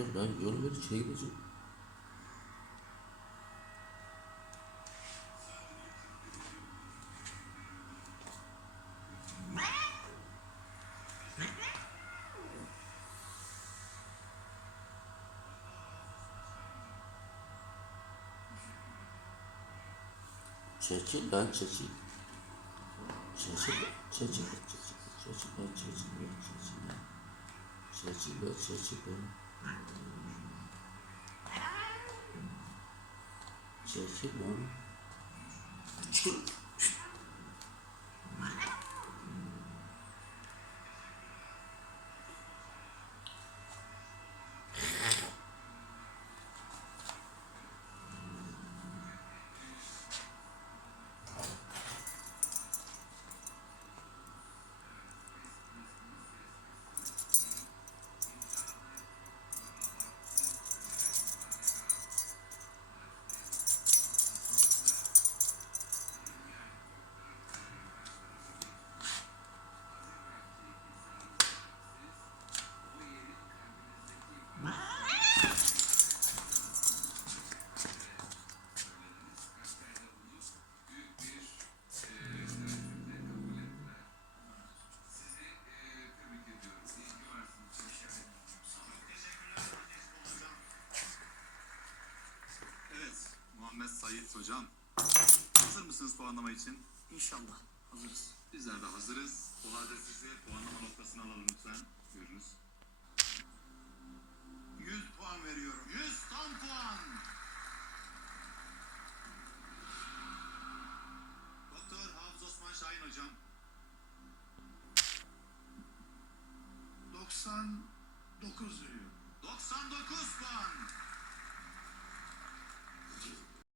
ver lan, yol ver, içeri gideceğim. Çekil lan, çekil. Çekil, çekil, çekil, çekil lan, çekil lan, çekil lan. Çekil lan, çekil lan. Çekil lan. Çekil. Muhammed Sayit Hocam, hazır mısınız puanlama için? İnşallah hazırız. Bizler de hazırız. O halde sizi puanlama noktasına alalım lütfen. Buyurunuz. 100 puan veriyorum. 100 tam puan.